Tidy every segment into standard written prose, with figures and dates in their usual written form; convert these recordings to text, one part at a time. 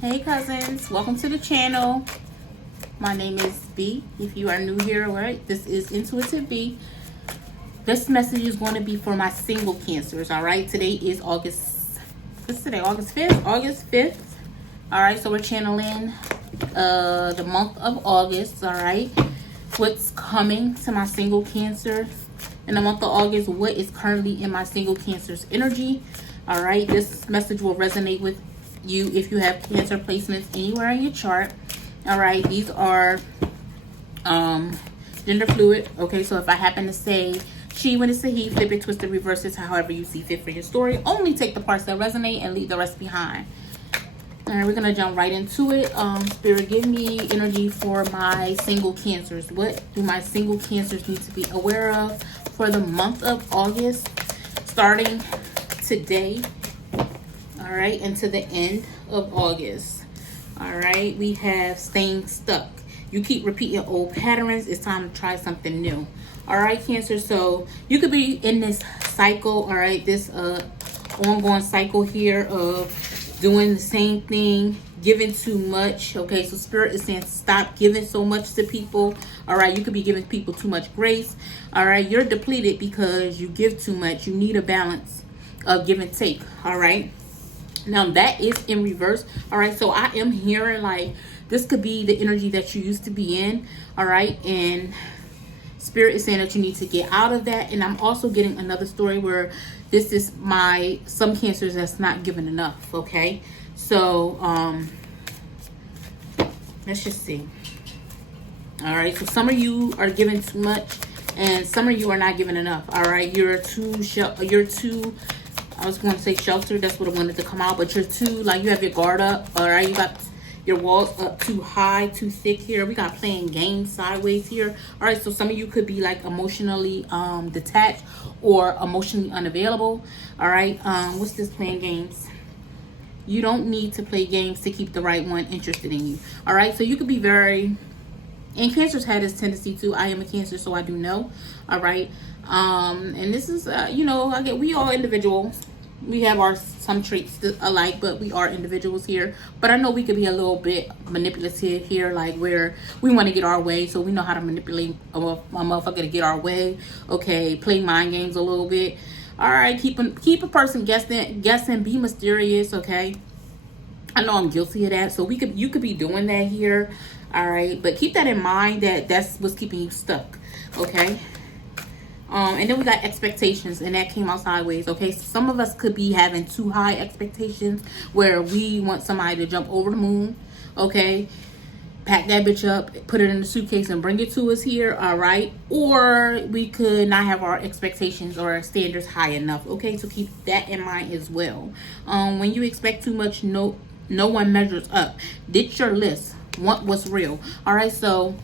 Hey cousins, welcome to the channel. My name is B. If you are new here, right, this is Intuitive B. This message is going to be for my single cancers. All right, today is August 5th. All right, so we're channeling the month of August. All right, what's coming to my single cancer in the month of August, what is currently in my single cancer's energy. All right, this message will resonate with you if you have cancer placements anywhere in your chart. All right, these are gender fluid. Okay, so if I happen to say she when it's a he, flip it, twist it, reverse it, however you see fit for your story. Only take the parts that resonate and leave the rest behind. All right, we're gonna jump right into it. Spirit, give me energy for my single cancers. What do my single cancers need to be aware of for the month of August, starting today, all right, into the end of August? All right, we have staying stuck. You keep repeating old patterns. It's time to try something new. All right, Cancer. So you could be in this cycle, all right, this ongoing cycle here of doing the same thing, giving too much. Okay, so Spirit is saying stop giving so much to people. All right, you could be giving people too much grace. All right, you're depleted because you give too much. You need a balance of give and take. All right, now that is in reverse. All right, so I am hearing like this could be the energy that you used to be in. All right, and Spirit is saying that you need to get out of that. And I'm also getting another story where this is some cancers that's not given enough. Okay, so let's just see. All right, so some of you are giving too much and some of you are not giving enough. All right, you're too I was going to say sheltered, that's what I wanted to come out, but you're too, like, you have your guard up. All right, you got your walls up too high, too thick here. We got playing games sideways here. All right, so some of you could be like emotionally detached or emotionally unavailable. All right, what's this, playing games? You don't need to play games to keep the right one interested in you. All right, so you could be very, and Cancer's had this tendency to, I am a Cancer, so I do know. All right, and this is you know, we all individuals. We have some traits alike, but we are individuals here. But I know we could be a little bit manipulative here, like where we want to get our way, so we know how to manipulate a motherfucker to get our way. Okay, play mind games a little bit. All right, keep a person guessing, be mysterious. Okay, I know I'm guilty of that, so you could be doing that here. All right, but keep that in mind, that's what's keeping you stuck. Okay. And then we got expectations, and that came out sideways. Okay, so some of us could be having too high expectations where we want somebody to jump over the moon. Okay, pack that bitch up, put it in the suitcase and bring it to us here. All right, or we could not have our expectations or our standards high enough. Okay, so keep that in mind as well. When you expect too much, no one measures up. Ditch your list, want what's real. All right, so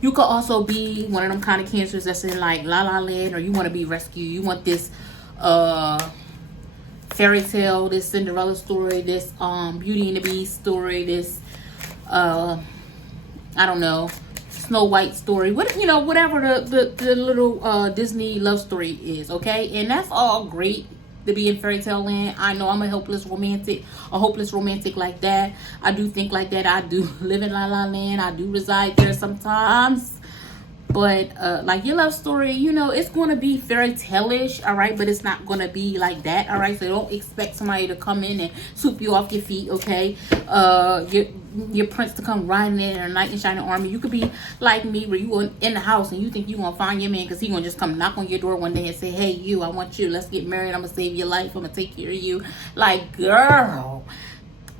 you could also be one of them kind of cancers that's in like La La Land, or you want to be rescued. You want this fairy tale, this Cinderella story, this Beauty and the Beast story, this I don't know, Snow White story. Whatever the little Disney love story is. Okay, and that's all great to be in fairy tale land. I know I'm a hopeless romantic like that. I do think like that. I do live in La La Land. I do reside there sometimes. But like your love story, you know, it's going to be fairy tale-ish, all right, but it's not going to be like that. All right, so don't expect somebody to come in and swoop you off your feet. Okay, your prince to come riding in a knight in shining armor. You could be like me, where you in the house and you think you're gonna find your man because he's gonna just come knock on your door one day and say, hey, you, I want you, let's get married, I'm gonna save your life, I'm gonna take care of you. Like, girl,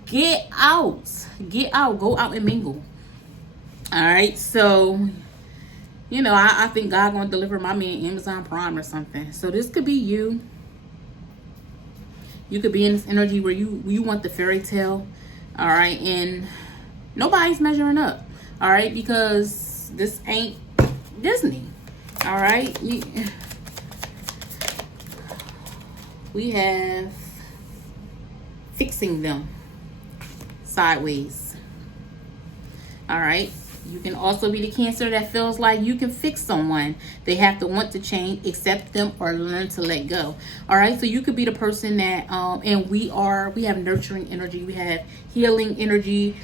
get out, go out and mingle. All right, so you know, I think God gonna deliver my man Amazon Prime or something. So this could be you. You could be in this energy where you want the fairy tale. All right, and nobody's measuring up. All right, because this ain't Disney. All right, we have fixing them sideways. All right, You can also be the Cancer that feels like you can fix someone. They have to want to change, accept them, or learn to let go. All right, so you could be the person that, and we have nurturing energy, we have healing energy,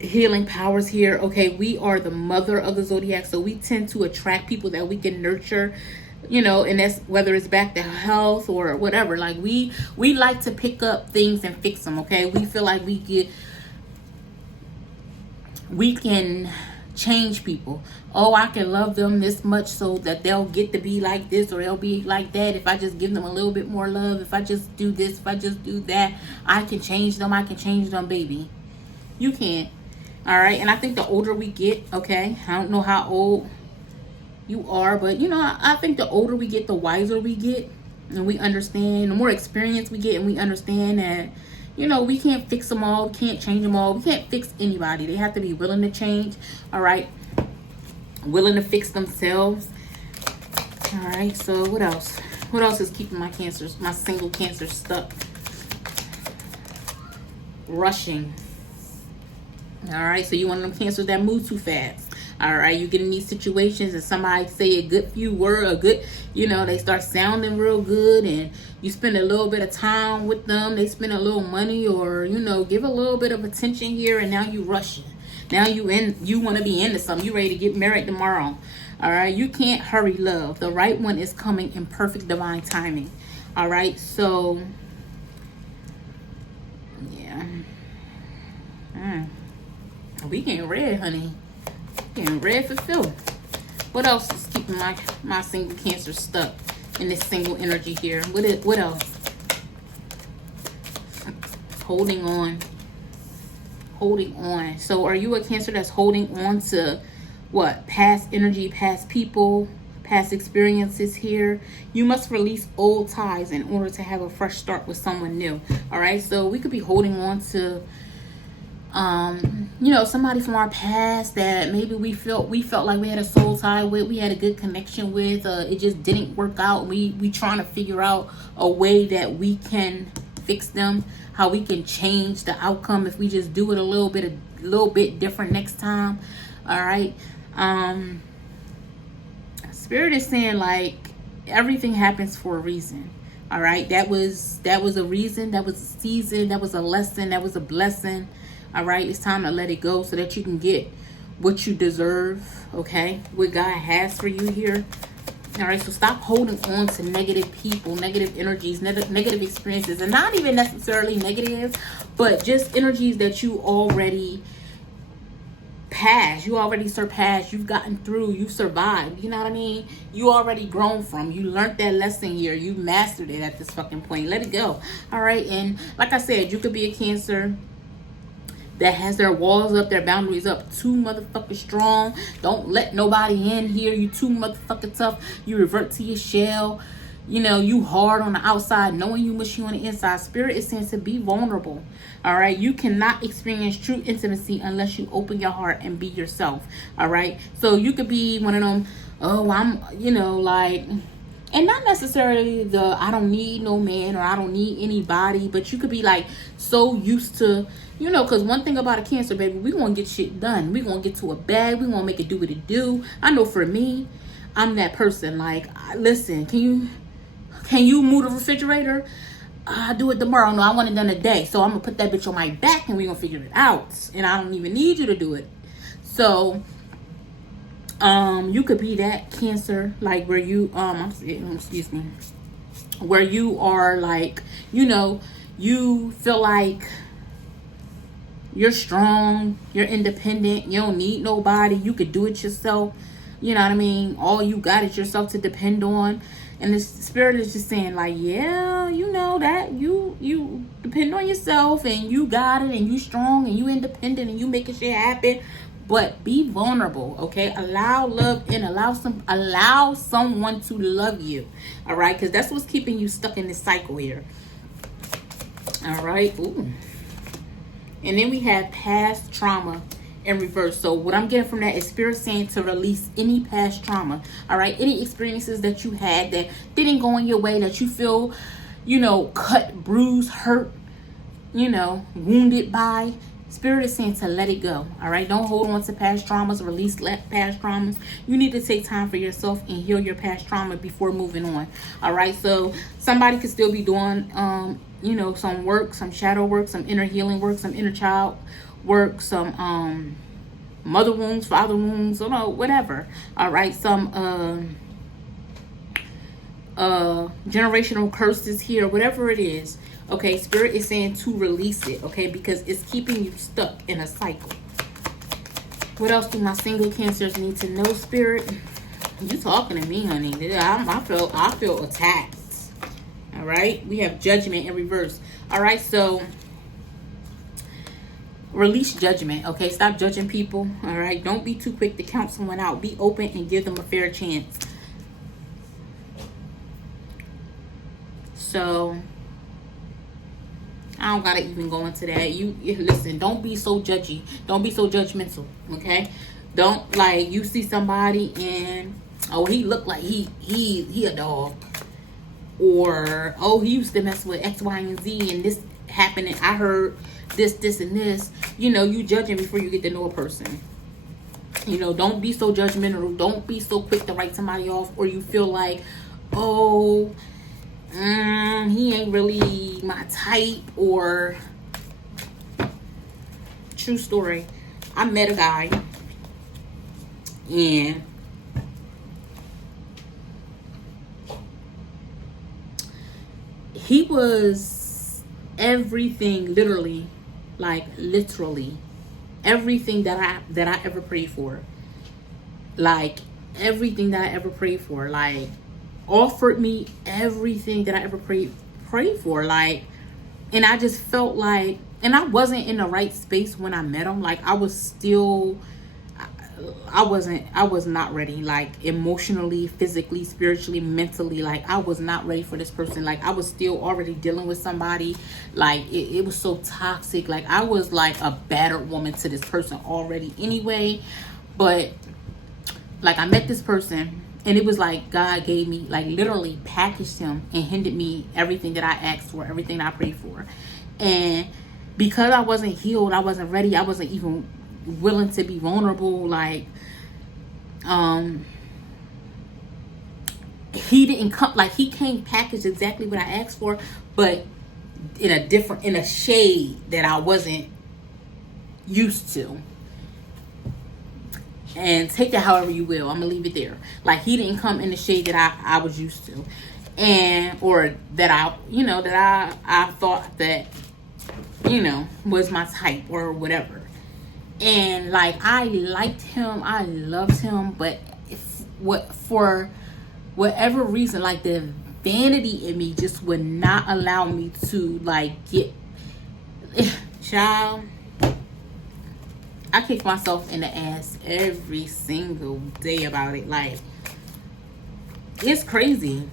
healing powers here. Okay, we are the mother of the zodiac, so we tend to attract people that we can nurture, you know, and that's whether it's back to health or whatever. Like we like to pick up things and fix them. Okay, we feel like we can change people. Oh, I can love them this much so that they'll get to be like this or they'll be like that. If I just give them a little bit more love, if I just do this, if I just do that, I can change them. I can change them, baby. You can't. All right. And I think the older we get, okay, I don't know how old you are, but you know, I think the older we get, the wiser we get, and we understand, the more experience we get, and we understand that, you know, we can't fix them all. We can't change them all. We can't fix anybody. They have to be willing to change. All right. Willing to fix themselves. All right. So what else? What else is keeping my cancers, my single Cancer stuck? Rushing. All right. So you one of them Cancers that move too fast. All right, you get in these situations and somebody say a good few words, a good, you know, they start sounding real good, and you spend a little bit of time with them. They spend a little money, or you know, give a little bit of attention here, and now you rushing. Now you want to be into something. You ready to get married tomorrow. All right, you can't hurry love. The right one is coming in perfect divine timing. All right, so yeah, we getting red, honey. Getting red for Phil. What else is keeping my single Cancer stuck in this single energy here? What else? Holding on. Holding on. So are you a Cancer that's holding on to what? Past energy, past people, past experiences here? You must release old ties in order to have a fresh start with someone new. All right. So we could be holding on to you know, somebody from our past that maybe we felt like we had a soul tie with, we had a good connection with, it just didn't work out. We trying to figure out a way that we can fix them, how we can change the outcome if we just do it a little bit different next time. All right. Spirit is saying like everything happens for a reason. All right. That was a reason, that was a season, that was a lesson, that was a blessing. All right, it's time to let it go so that you can get what you deserve, okay? What God has for you here. All right, so stop holding on to negative people, negative energies, negative experiences, and not even necessarily negative, but just energies that you already passed, you already surpassed, you've gotten through, you've survived, you know what I mean? You already grown from, you learned that lesson here, you mastered it at this fucking point. Let it go. All right, and like I said, you could be a Cancer that has their walls up, their boundaries up, too motherfucking strong. Don't let nobody in here. You too motherfucking tough. You revert to your shell. You know, you hard on the outside, knowing you mushy on the inside. Spirit is saying to be vulnerable. All right. You cannot experience true intimacy unless you open your heart and be yourself. All right. So you could be one of them, oh, I'm, you know, like, and not necessarily I don't need no man or I don't need anybody, but you could be like so used to, you know, because one thing about a Cancer, baby, we want to get shit done. We want to get to a bag. We want to make it do what it do. I know for me, I'm that person. Like, listen, can you move the refrigerator? I'll do it tomorrow. No, I want it done today. So I'm going to put that bitch on my back and we're going to figure it out. And I don't even need you to do it. So, you could be that Cancer, like where you, excuse me, where you are like, you know, you feel like you're strong, you're independent, you don't need nobody, you could do it yourself, you know what I mean? All you got is yourself to depend on. And the Spirit is just saying like, yeah, you know that you depend on yourself and you got it and you strong and you independent and you making shit happen. But be vulnerable, okay? Allow love in, allow someone to love you. All right, because that's what's keeping you stuck in this cycle here. All right. Ooh. And then we have past trauma in reverse. So what I'm getting from that is Spirit saying to release any past trauma. All right. Any experiences that you had that didn't go in your way, that you feel, you know, cut, bruised, hurt, you know, wounded by. Spirit is saying to let it go. All right. Don't hold on to past traumas. Release past traumas. You need to take time for yourself and heal your past trauma before moving on. All right. So somebody could still be doing, you know, some work, some shadow work, some inner healing work, some inner child work, some mother wounds, father wounds, you know, whatever. All right. Some generational curses here, whatever it is. Okay, Spirit is saying to release it, okay, because it's keeping you stuck in a cycle. What else do my single Cancers need to know, Spirit? You talking to me, honey. I feel attacked. All right, we have Judgment in reverse. All right, so release judgment, okay? Stop judging people, all right? Don't be too quick to count someone out. Be open and give them a fair chance. So I don't gotta even go into that. You listen, don't be so judgy. Don't be so judgmental, okay? Don't, like, you see somebody and, oh, he looked like he a dog. Or, oh, he used to mess with X, Y, and Z and this happened and I heard this, and this. You know, you judging before you get to know a person. You know, don't be so judgmental. Don't be so quick to write somebody off, or you feel like, oh, he ain't really my type. Or, true story, I met a guy and he was everything, literally, like literally everything that I ever prayed for. Like everything that I ever prayed for. Like offered me everything that I ever prayed for. Like, and I just felt like, and I wasn't in the right space when I met him. Like I was still, I was not ready, like emotionally, physically, spiritually, mentally. Like I was not ready for this person. Like I was still already dealing with somebody. Like it was so toxic. Like I was like a battered woman to this person already anyway. But like I met this person and it was like God gave me, like literally packaged him and handed me everything that I asked for, everything I prayed for. And because I wasn't healed, I wasn't ready, I wasn't even willing to be vulnerable. Like he didn't come, like he came packaged exactly what I asked for, but in a shade that I wasn't used to. And take that however you will. I'm gonna leave it there. Like he didn't come in the shade that I was used to, and or that I thought that was my type or whatever. And like I liked him, I loved him, but for whatever reason, like the vanity in me just would not allow me to like get child. I kick myself in the ass every single day about it. Like it's crazy.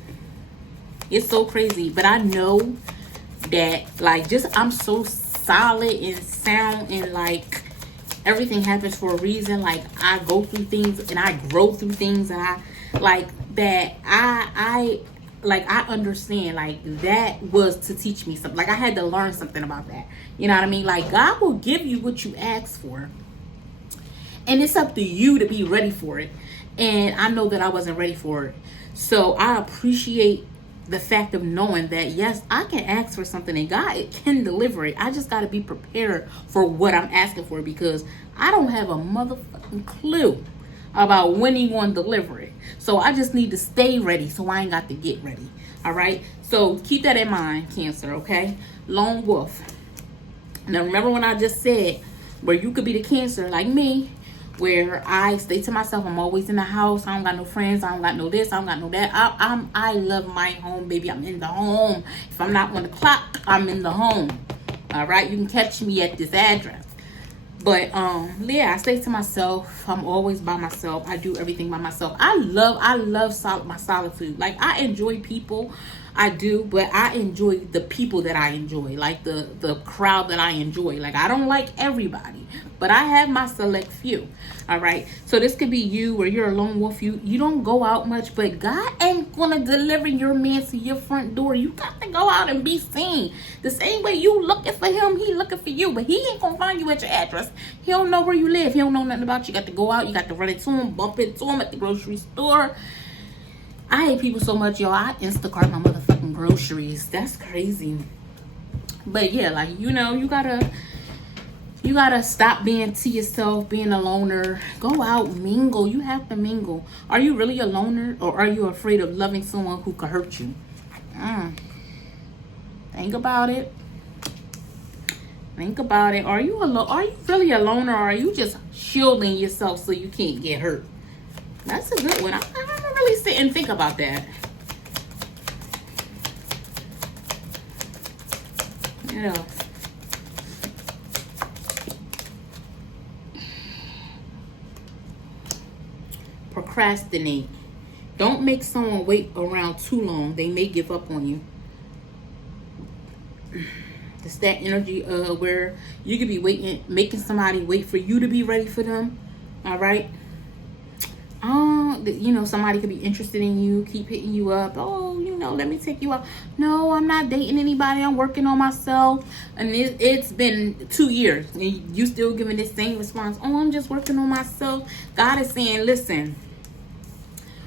It's so crazy. But I know that like just I'm so solid and sound and like everything happens for a reason. Like I go through things and I grow through things, and I like that I understand like that was to teach me something. Like I had to learn something about that. You know what I mean? Like God will give you what you ask for, and it's up to you to be ready for it. And I know that I wasn't ready for it. So I appreciate the fact of knowing that, yes, I can ask for something and God can deliver it. I just got to be prepared for what I'm asking for, because I don't have a motherfucking clue about when he want to deliver it. So I just need to stay ready so I ain't got to get ready. All right? So keep that in mind, Cancer, okay? Lone Wolf. Now, remember when I just said where you could be the Cancer like me, where I stay to myself. I'm always in the house. I don't got no friends. I don't got no this. I don't got no that. I love my home, baby. I'm in the home. If I'm not on the clock, I'm in the home. All right. You can catch me at this address. But yeah, I stay to myself. I'm always by myself. I do everything by myself. I love my solitude. Like I enjoy people. I do, but I enjoy the people that I enjoy, like the crowd that I enjoy. Like, I don't like everybody, but I have my select few. All right, so this could be you, where you're a lone wolf. You don't go out much, but God ain't gonna deliver your man to your front door. You got to go out and be seen. The same way you looking for him, he looking for you, but he ain't gonna find you at your address. He don't know where you live. He don't know nothing about you. You got to go out. You got to run into him, bump into him at the grocery store. I hate people so much, y'all. I Instacart my motherfucking groceries. That's crazy. But yeah, like, you know, you gotta stop being to yourself, being a loner. Go out, mingle. You have to mingle. Are you really a loner, or are you afraid of loving someone who could hurt you? Think about it. Think about it. Are you really a loner, or are you just shielding yourself so you can't get hurt? That's a good one. I'm gonna really sit and think about that. You know. Procrastinate. Don't make someone wait around too long. They may give up on you. It's that energy where you could be waiting, making somebody wait for you to be ready for them. All right. You know, somebody could be interested in you, keep hitting you up. Oh, you know, let me take you out. No, I'm not dating anybody. I'm working on myself. And it's been 2 years and you still giving this same response. Oh, I'm just working on myself. God is saying, listen,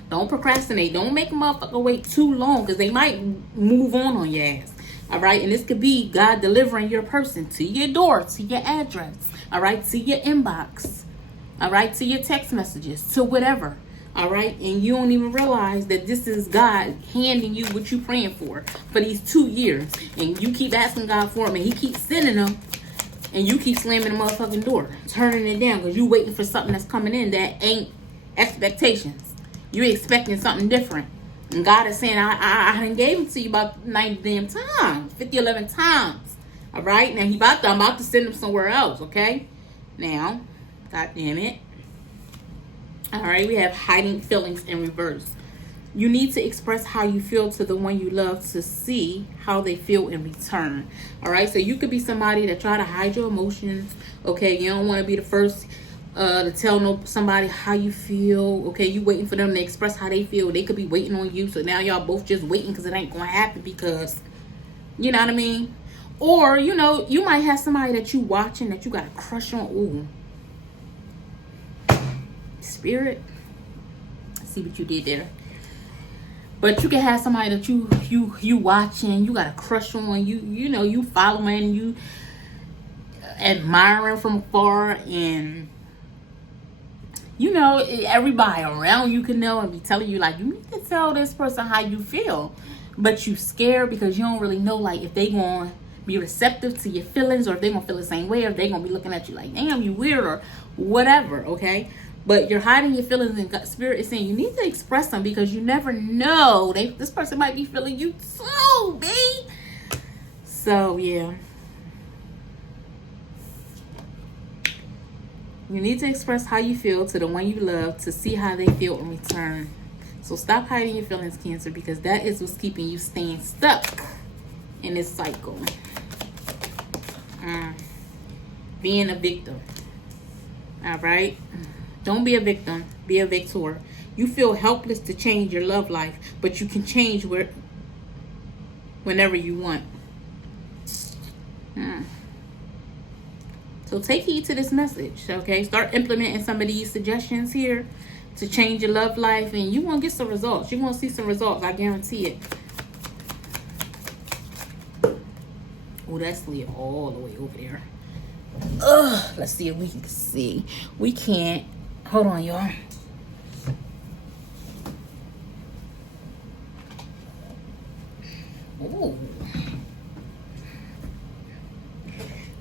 don't procrastinate. Don't make a motherfucker wait too long, because they might move on your ass. All right. And this could be God delivering your person to your door, to your address. All right. To your inbox. All right. To your text messages, to whatever. All right. And you don't even realize that this is God handing you what you praying for these 2 years. And you keep asking God for them, and he keeps sending them. And you keep slamming the motherfucking door, turning it down, because you waiting for something that's coming in that ain't expectations. You're expecting something different. And God is saying, I done gave it to you about 90 damn times, 50, 11 times. All right. Now I'm about to send them somewhere else. Okay. Now, God damn it. All right. We have hiding feelings in reverse. You need to express how you feel to the one you love to see how they feel in return. All right. So you could be somebody that try to hide your emotions. Okay. You don't want to be the first to tell somebody how you feel. Okay, you waiting for them to express how they feel. They could be waiting on you, so now y'all both just waiting because it ain't gonna happen, because, you know what I mean? Or, you know, you might have somebody that you watching that you got a crush on. Ooh, Spirit, I see what you did there. But you can have somebody that you watching, you got a crush on, you know, you following, you admiring from afar, and you know, everybody around you can know and be telling you, like, you need to tell this person how you feel. But you scared because you don't really know, like, if they going to be receptive to your feelings, or if they going to feel the same way, or if they going to be looking at you like, damn, you weird, or whatever, okay? But you're hiding your feelings, and God, Spirit is saying you need to express them, because you never know. This person might be feeling you too, B. So, yeah. You need to express how you feel to the one you love to see how they feel in return. So stop hiding your feelings, Cancer, because that is what's keeping you staying stuck in this cycle. Being a victim. All right? Don't be a victim. Be a victor. You feel helpless to change your love life, but you can change whenever you want. So take heed to this message, okay? Start implementing some of these suggestions here to change your love life, and you won't get some results. You won't see some results, I guarantee it. Oh, that's Leo all the way over there. Ugh, let's see if we can see. We can't. Hold on, y'all. Ooh.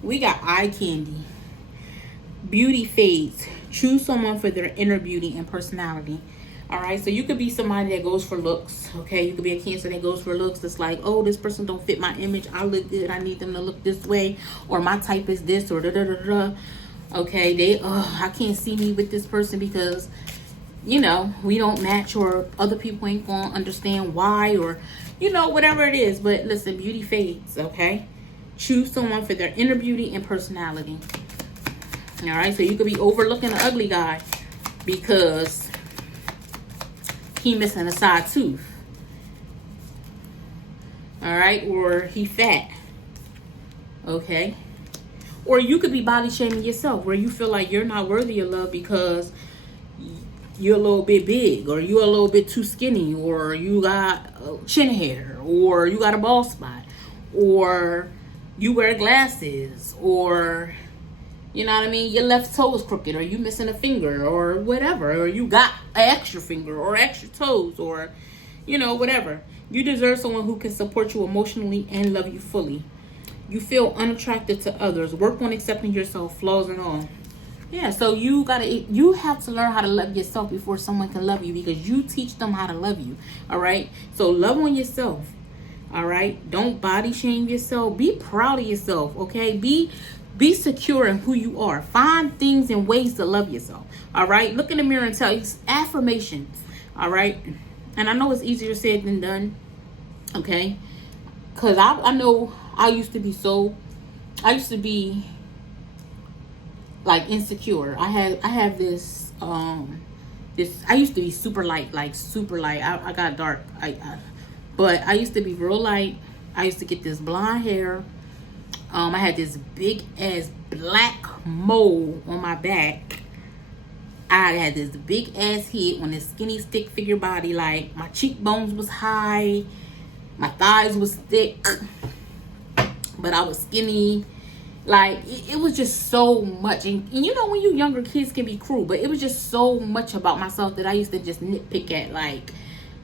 We got eye candy. Beauty fades. Choose someone for their inner beauty and personality. All right, so you could be somebody that goes for looks. Okay, you could be a Cancer that goes for looks. That's like, oh, this person don't fit my image. I look good. I need them to look this way, or my type is this, or da da da da. Okay, I can't see me with this person because, you know, we don't match, or other people ain't gonna understand why, or, you know, whatever it is. But listen, beauty fades, okay? Choose someone for their inner beauty and personality. All right, so you could be overlooking an ugly guy because he missing a side tooth. All right, or he fat. Okay. Or you could be body shaming yourself where you feel like you're not worthy of love because you're a little bit big, or you're a little bit too skinny, or you got chin hair, or you got a bald spot, or you wear glasses, or you know what I mean, your left toe is crooked, or you missing a finger, or whatever, or you got an extra finger or extra toes, or you know, whatever. You deserve someone who can support you emotionally and love you fully. You feel unattracted to others. Work on accepting yourself, flaws and all. Yeah, so you have to learn how to love yourself before someone can love you, because you teach them how to love you. All right, so love on yourself. All right, don't body shame yourself. Be proud of yourself. Okay, be secure in who you are. Find things and ways to love yourself. All right, look in the mirror and tell you affirmations. All right, and I know it's easier said than done. Okay, because I know I used to be like insecure. I have this I used to be super light, like super light. I got dark. But I used to be real light. I used to get this blonde hair. I had this big ass black mole on my back. I had this big ass head on this skinny stick figure body. Like my cheekbones was high, my thighs was thick, but I was skinny. Like it was just so much, and you know when you younger, kids can be cruel, but it was just so much about myself that I used to just nitpick at. Like,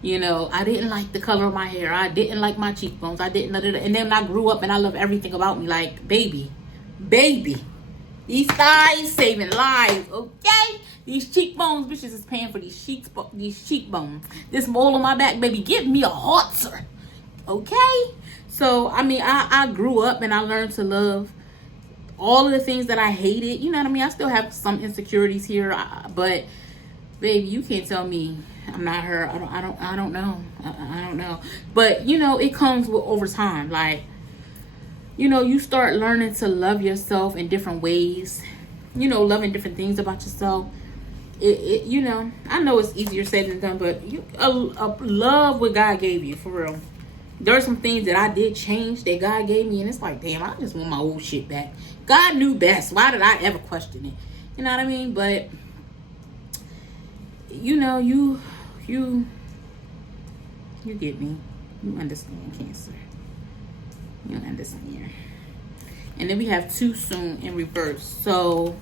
you know, I didn't like the color of my hair, I didn't like my cheekbones, I didn't, and then when I grew up and I love everything about me. Like baby, these thighs saving lives, okay? These cheekbones, bitches is paying for these cheekbones. This mole on my back, baby, give me a halter, okay? So I mean, I grew up and I learned to love all of the things that I hated. You know what I mean? I still have some insecurities here, but baby, you can't tell me I'm not her. I don't know. I don't know. But you know, it comes with over time. Like, you know, you start learning to love yourself in different ways. You know, loving different things about yourself. You know, I know it's easier said than done, but love what God gave you, for real. There are some things that I did change that God gave me, and it's like, damn, I just want my old shit back. God knew best. Why did I ever question it? You know what I mean? But you know, you get me. You understand, Cancer. You understand. And then we have too soon in reverse. So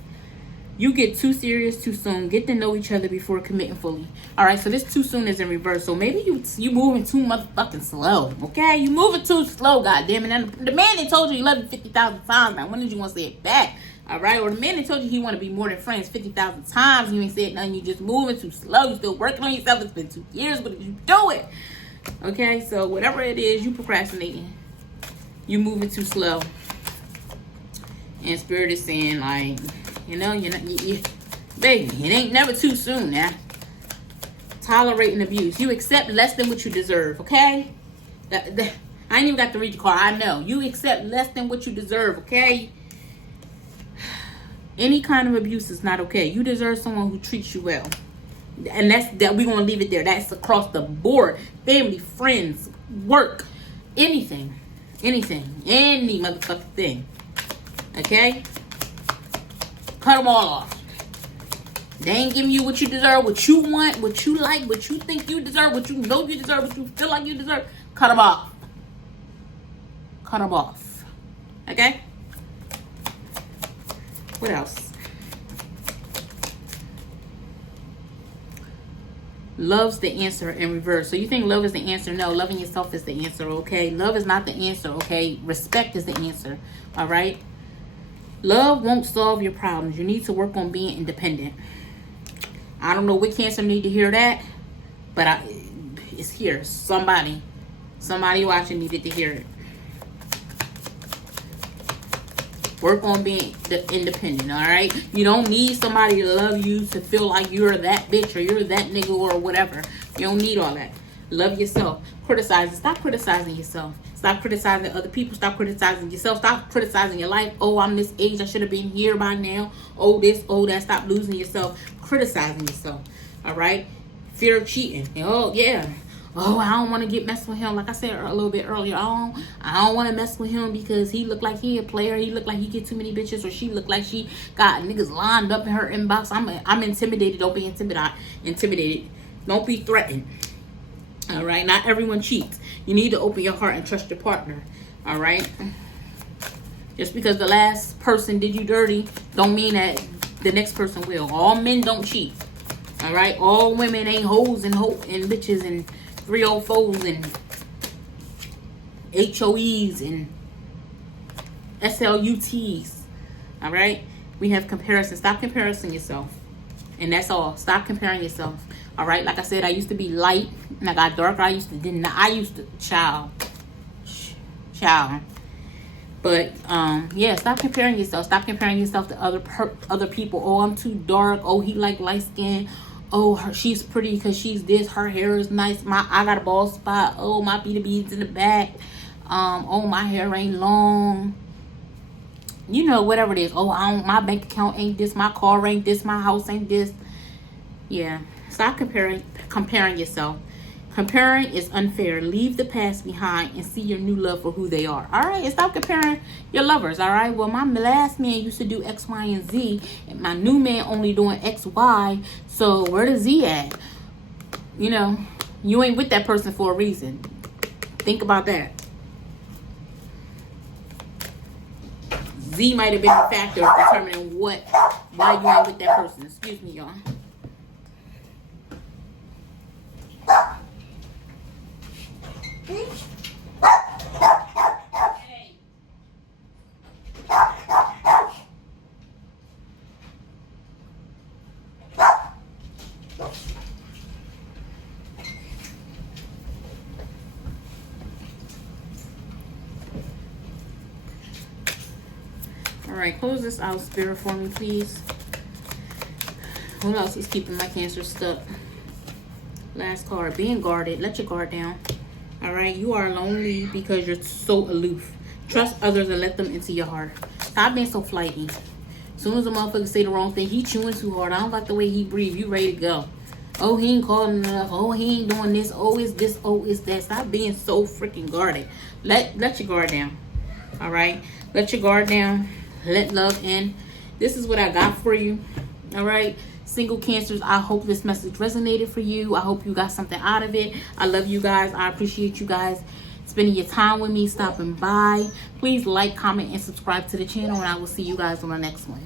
you get too serious too soon. Get to know each other before committing fully. All right, so this too soon is in reverse. So maybe you moving too motherfucking slow. Okay, you moving too slow. Goddamn it! And the man that told you he loved you 50,000 times. Now, when did you want to say it back? All right, or the man that told you he want to be more than friends 50,000 times. You ain't said nothing. You just moving too slow. You still working on yourself. It's been 2 years, but you do it. Okay, so whatever it is, you procrastinating. You moving too slow. And Spirit is saying, like, you know, baby, it ain't never too soon now. Tolerating abuse. You accept less than what you deserve, okay? I ain't even got to read the card. I know. You accept less than what you deserve, okay? Any kind of abuse is not okay. You deserve someone who treats you well. And that we're going to leave it there. That's across the board. Family, friends, work, anything. Any motherfucking thing. Okay? Cut them all off. They ain't giving you what you deserve, what you want, what you like, what you think you deserve, what you know you deserve, what you feel like you deserve. Cut them off. Cut them off. Okay? What else? Love's the answer in reverse. So you think love is the answer? No, loving yourself is the answer, okay? Love is not the answer, okay? Respect is the answer, all right? Love won't solve your problems. You need to work on being independent. I don't know what Cancer need to hear that, but it's here. Somebody watching needed to hear it. Work on being independent, all right? You don't need somebody to love you to feel like you're that bitch or you're that nigga or whatever. You don't need all that, Love yourself. Stop criticizing yourself. Stop criticizing other people. Stop criticizing yourself. Stop criticizing your life. Oh, I'm this age. I should have been here by now. Oh, this, oh, that. Stop losing yourself. Criticizing yourself. All right? Fear of cheating. Oh, yeah. Oh, I don't want to get messed with him. Like I said a little bit earlier, I don't want to mess with him because he look like he a player. He look like he get too many bitches, or she look like she got niggas lined up in her inbox. I'm intimidated. Don't be intimidated. Don't be threatened. All right? Not everyone cheats. You need to open your heart and trust your partner. All right? Just because the last person did you dirty don't mean that the next person will. All men don't cheat. All right? All women ain't hoes and bitches and 304s and HOEs and SLUTs. All right? We have comparison. Stop comparing yourself. And that's all. Stop comparing yourself. All right? Like I said, I used to be light and I got darker. I used to child. But yeah, stop comparing yourself. Stop comparing yourself to other people. Oh, I'm too dark. Oh, he like light skin. Oh, she's pretty because she's this. Her hair is nice. I got a bald spot. Oh, my beads in the back. Oh, my hair ain't long. You know, whatever it is. Oh, my bank account ain't this. My car ain't this. My house ain't this. Yeah. Stop comparing yourself. Comparing is unfair. Leave the past behind and see your new love for who they are. All right? And stop comparing your lovers. All right? Well, my last man used to do X, Y, and Z. And my new man only doing X, Y. So where the Z at? You know, you ain't with that person for a reason. Think about that. Z might have been a factor of determining why you ain't with that person. Excuse me, y'all. All right, close this out, Spirit, for me, please. What else is keeping my Cancer stuck? Last card, being guarded. Let your guard down. All right, you are lonely because you're so aloof. Trust others and let them into your heart. Stop being so flighty. As soon as a motherfucker say the wrong thing, he chewing too hard. I don't like the way he breathe. You ready to go. Oh, he ain't calling enough. Oh, he ain't doing this. Oh, it's this. Oh, it's that. Stop being so freaking guarded. Let your guard down. All right, let your guard down. Let love in. This is what I got for you. All right, single Cancers, I hope this message resonated for you. I hope you got something out of it. I love you guys. I appreciate you guys spending your time with me, stopping by. Please like, comment, and subscribe to the channel, and I will see you guys on the next one.